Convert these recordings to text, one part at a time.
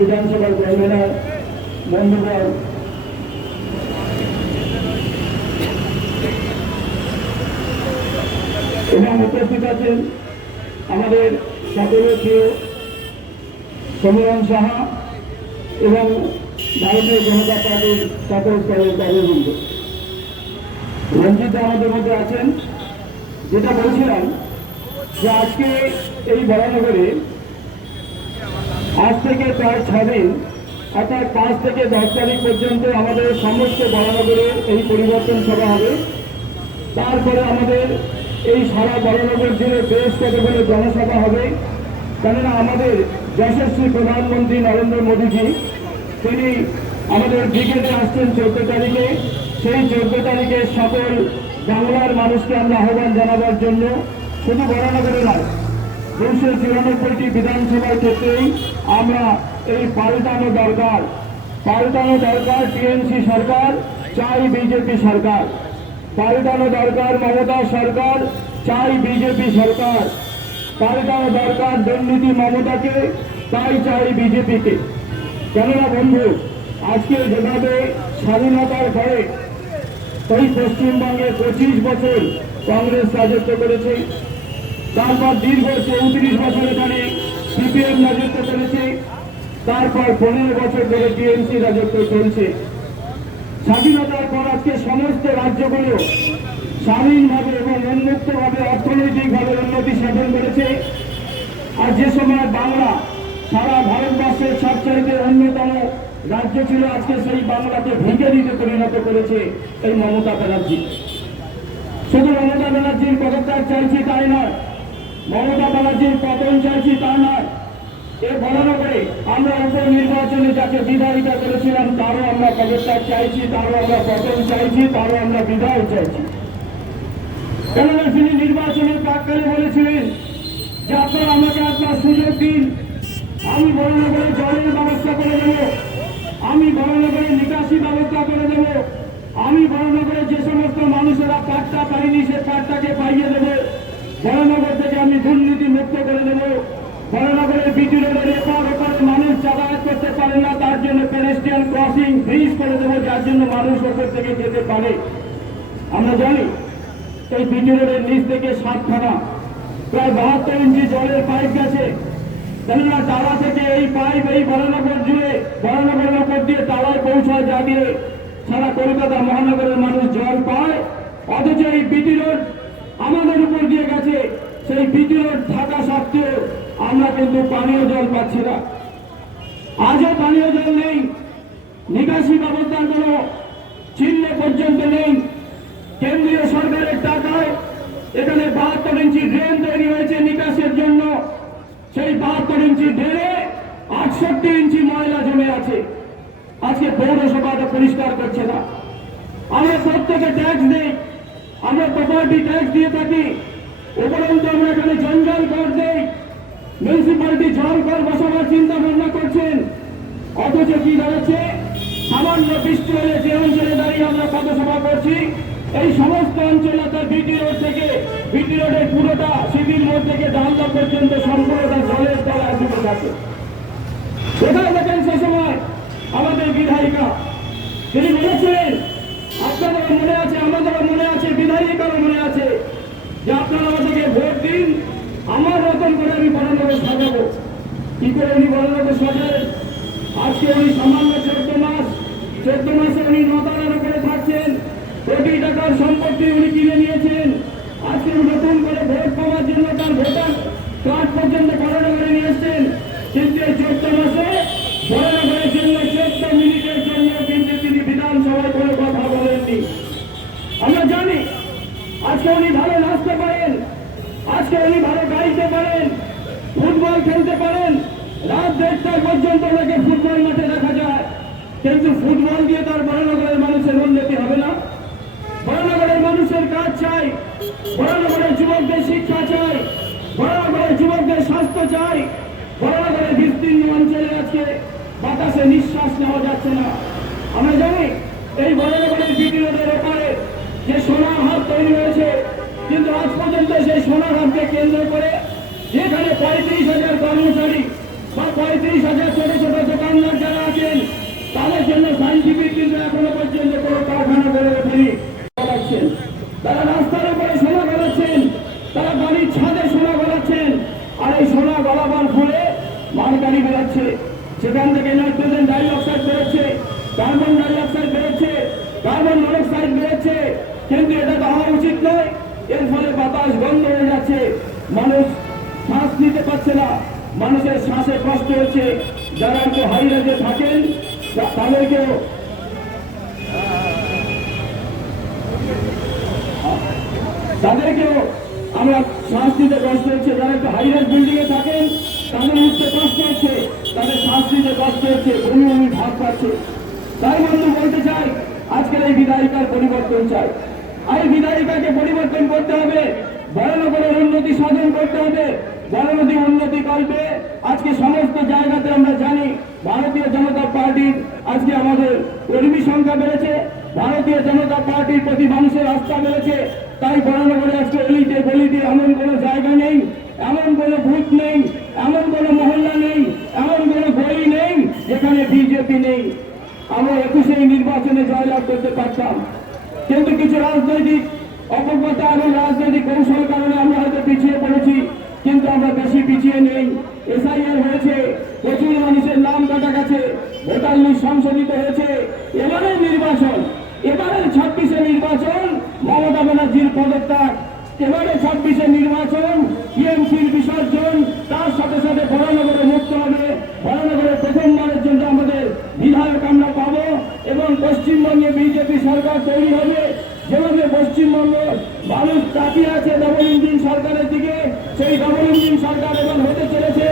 বিধানসভার কনভেনার বন্ধুগণ, এবং উপস্থিত আছেন আমাদের সকলের প্রিয় সমীরণ সাহা এবং ভারতীয় জনতা পার্টির সকল স্তরের কর্মবৃন্দ। রঞ্জিত আমাদের মধ্যে আছেন। যেটা বলছিলাম যে আজকে এই বরানগরে আজ থেকে প্রায় 6 দিন অর্থাৎ 5 থেকে 10 তারিখ পর্যন্ত আমাদের সমস্ত বরানগরের এই পরিবর্তন সভা হবে। তারপরে আমাদের এই সারা বরানগর জুড়ে বেশ কতগুলো জনসভা হবে। কেননা আমাদের যশস্বী প্রধানমন্ত্রী নরেন্দ্র মোদীজি তিনি আমাদের ব্রিগেডে আসছেন 14 তারিখে। সেই 14 তারিখে সকল বাংলার মানুষকে আমরা আহ্বান জানাবার জন্য শুধু বরানগরে নয় 294টি বিধানসভার ক্ষেত্রেই আমরা এই পাল্টানো দরকার টিএমসি সরকার চাই বিজেপি সরকার, পাল্টানো দরকার মমতা সরকার চাই বিজেপি সরকার, পাল্টানো দরকার দুর্নীতি মমতাকে তাই চাই বিজেপিকে। কেননা বন্ধু, আজকে যেভাবে স্বাধীনতার পরে এই পশ্চিমবঙ্গে 25 বছর কংগ্রেস রাজত্ব করেছে, তারপর দীর্ঘ 34 বছর এখানে সিপিএম রাজত্ব করেছে, তারপর 15 বছর ধরে টিএমসি রাজত্ব চলছে। স্বাধীনতার পর আজকে সমস্ত রাজ্যগুলো স্বাধীনভাবে এবং উন্মুক্তভাবে অর্থনৈতিকভাবে উন্নতি সাধন করেছে। আর যে সময় বাংলা সারা ভারতবর্ষের সবচাইতে অন্যতম রাজ্য ছিল, আজকে সেই বাংলাকে ভিখারিতে পরিণত করেছে এই মমতা ব্যানার্জি। শুধু মমতা ব্যানার্জির পদত্যাগ চাইছি তাই নয়, মমতা ব্যানার্জির পতন চাইছি তা নয়, এ বরানগরে আমরা উপনির্বাচনে যাকে বিধায়িকা করেছিলাম তারও আমরা পদত্যাগ চাইছি, তারও আমরা পতন চাইছি, তারও আমরা বিদায় চাইছি। কেননা তিনি নির্বাচনের প্রাক্কালে বলেছিলেন যে আপনারা আমাকে আপনার সুযোগ দিন, আমি বরানগরে জলের ব্যবস্থা করে দেব, আমি বরানগরে নিকাশি ব্যবস্থা করে দেব, আমি বরানগরে যে সমস্ত মানুষেরা পাট্টা পাইনি সে পাট্টাকে পাইয়ে দেব, বরানগর থেকে আমি দুর্নীতি মুক্ত করে দেব, বরানগরের বিটি রোডের এপার ওপারে মানুষ যাতায়াত করতে পারে না তার জন্য পেডেস্ট্রিয়ান ক্রসিং ব্রিজ করে দেবো, যার জন্য মানুষ ওপর থেকে যেতে পারে। আমরা জানি এই বিটি রোডের নিচ থেকে 7 থানা প্রায় 72 ইঞ্চি জলের পাইপ গেছে। কেননা টালা থেকে এই পাইপ এই বরানগর জুড়ে বরানগরের উপর দিয়ে টালায় পৌঁছায়, যা দিয়ে সারা কলকাতা মহানগরের মানুষ জল পায়। অথচ এই বিটি রোড আমাদের উপর দিয়ে গেছে, সেই বিটি রোড থাকা সত্ত্বেও আমরা কিন্তু পানীয় জল পাচ্ছি না। আজও পানীয় জল নেই, নিকাশি ব্যবস্থার কোনো চিহ্ন পর্যন্ত নেই। কেন্দ্রীয় সরকারের টাকায় এখানে 72 ইঞ্চি ড্রেন তৈরি হয়েছে নিকাশের জন্য, সেই 72 ইঞ্চি ড্রেনে 68 ইঞ্চি ময়লা জমে আছে। আজকে পৌরসভাটা পরিষ্কার করছে না। আমরা প্রত্যেকে ট্যাক্স দিই, আমরা প্রপার্টি ট্যাক্স দিয়ে থাকি, উপরন্তু আমরা এখানে জঞ্জাল কর দেই, মিউনিসিপ্যালিটি জল কর বসাবার চিন্তা ভাবনা করছেন। অথচ কি দাঁড়াচ্ছে, সামান্য বৃষ্টি হলে যে অঞ্চলে দাঁড়িয়ে আমরা পথসভা করছি এই সমস্ত অঞ্চল অর্থাৎ বিটি রোড থেকে বিটি রোডের পুরোটা শিবির মোড় থেকে ডালদা পর্যন্ত সম্পূর্ণটা জলের তলায় ডুবে থাকে। কোথায় দেখেন সে সময় আমাদের বিধায়িকা, তিনি বলেছিলেন, আপনাদেরও মনে আছে আমাদেরও মনে আছে বিধায়িকারও মনে আছে, যে আপনারা আমাদেরকে ভোট দিন, আমার মতন করে আমি বরানগর সাজাবো। কি করে উনি বরানগর সাজালেন? আজকে উনি সামান্য 14 মাসে উনি 9 তলার উপরে থাকছেন, কোটি টাকার সম্পত্তি উনি কিনে নিয়েছেন। আজকে নতুন করে ভোট পাওয়ার জন্য তার ভোটার কার্ড পর্যন্ত বরানগরে নিয়ে এসছেন, কিন্তু এই 14 মাসে বরানগরের জন্য 14 মিনিটের জন্য কিন্তু তিনি বিধানসভায় কোনো কথা বলেননি। আমরা জানি আজকে উনি ভালো নাচতে পারেন, আজকে উনি ভালো গাইতে পারেন, ফুটবল খেলতে পারেন, রাত 1:30 পর্যন্ত ওনাকে ফুটবল মাঠে দেখা যায়, কিন্তু ফুটবল দিয়ে তার বরানগরের মানুষের উন্নতি হবে না। বরানগরের মানুষের কাজ চাই, বরানগরের যুবকদের শিক্ষা চাই, বরানগরের যুবকদের স্বাস্থ্য চাই। বরানগরের বিস্তীর্ণ অঞ্চলে আজকে বাতাসে নিঃশ্বাস নেওয়া যাচ্ছে না। আমরা জানি এই বরানগরের বিটি রোডের ওপারে যে সোনার হাট তৈরি হয়েছে, কিন্তু আজ পর্যন্ত সেই সোনার হাটকে কেন্দ্র করে যেখানে 35,000 কর্মচারী বা 35,000 ছোট ছোট দোকানদার যারা আছেন তাদের জন্য সাইন্টিফিক কিন্তু এখনো পর্যন্ত কোনো কারখানা গড়ে ওঠেনি। তারা রাস্তার উপরে সোনা গলাচ্ছেন, তারা বাড়ির ছাদে সোনা গলাচ্ছেন, আর এই সোনা গলাবার ফলে মালগাড়ি বেরোচ্ছে, সেখান থেকে নাইট্রোজেন ডাইঅক্সাইড বেরোচ্ছে, কার্বন ডাইঅক্সাইড বেরোচ্ছে, কার্বন মনোক্সাইড বেরোচ্ছে। কিন্তু এটা তো হওয়া উচিত নয়। এর ফলে বাতাস বন্ধ হয়ে যাচ্ছে, মানুষ শ্বাস নিতে পারছে না, মানুষের শ্বাসে কষ্ট হচ্ছে। যারা একটু হাই রেঞ্জে থাকেন তাদেরকেও আমরা শ্বাস নিতে কষ্ট হচ্ছে। যারা একটু হাই রেঞ্জ বিল্ডিং এ থাকেন তাদের উঠতে কষ্ট হচ্ছে, তাদের শ্বাস নিতে কষ্ট হচ্ছে, বমি ভাব পাচ্ছে। তাই বন্ধু বলতে চাই, আজকের এই বিধায়িকার পরিবর্তন চাই। এই বিধায়িকাকে পরিবর্তন করতে হবে, বরানগরের উন্নতি সাধন করতে হবে। বরানগর উন্নতি করবে আজকে সমস্ত জায়গাতে আমরা জানি ভারতীয় জনতা পার্টির আজকে আমাদের কর্মী সংখ্যা বেড়েছে, ভারতীয় জনতা পার্টির প্রতি মানুষের আস্থা বেড়েছে। তাই বরানগরে আজকে অলিতে গলিতে এমন কোনো জায়গা নেই, এমন কোনো বুথ নেই, এমন কোনো মহল্লা নেই, এমন কোনো গলি নেই যেখানে বিজেপি নেই। আমরা 21 নির্বাচনে জয়লাভ করতে পারতাম, কিন্তু কিছু রাজনৈতিক অপকতা এবং রাজনৈতিক কৌশল কারণে আমরা হয়তো পিছিয়ে পড়েছি, কিন্তু আমরা বেশি পিছিয়ে নেই। এসআইআর হয়েছে, প্রচুর মানুষের নাম কাটা গেছে, ভোটার লিস্ট সংশোধিত হয়েছে। এবারের নির্বাচন, এবারের 26-এ নির্বাচন মমতা ব্যানার্জির পদত্যাগ, এবারে 26-এ নির্বাচন টিএমসির বিসর্জন, তার সাথে সাথে বরানগরে মুক্ত হবে। বরানগরে প্রথমবারের জন্য আমাদের বিধায়ক আমরা পাবো এবং পশ্চিমবঙ্গে বিজেপি সরকার তৈরি হবে। যেভাবে পশ্চিমবঙ্গ মানুষ তাকিয়ে আছে ডবল ইঞ্জিন সরকারের দিকে, সেই ডবল ইঞ্জিন সরকার এবার হতে চলেছে।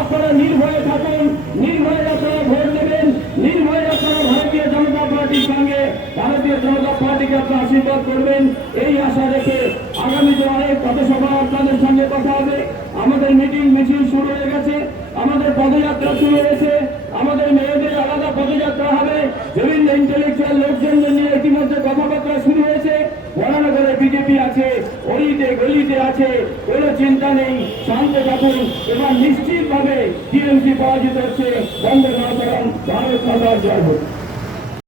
আপনারা নির্ভয়ে থাকুন, নির্ভয়ে আপনারা ভোট দেবেন, নির্ভয়ে আপনারা ভারতীয় জনতা পার্টির সঙ্গে ভারতীয় জনতা পার্টিকে আপনারা আশীর্বাদ করবেন, এই আশা রেখে আগামীতে অনেক পথসভা আপনাদের সঙ্গে কথা হবে। আমাদের মিটিং মিছিল শুরু হয়ে গেছে, আমাদের পদযাত্রা শুরু হয়েছে, আমাদের মেয়েদের আলাদা পদযাত্রা হবে, বিভিন্ন ইন্টেলেকচুয়াল লোকজনদের নিয়ে ইতিমধ্যে কথাবার্তা শুরু হয়েছে। বরানগরে বিজেপি আছে, অলিতে গলিতে আছে, কোনো চিন্তা নেই, শান্ত থাকুন। এবং নিশ্চিতভাবে টিএমসি পরাজিত হচ্ছে। বন্দে মাতরম, ভারত মাতার জয় হোক।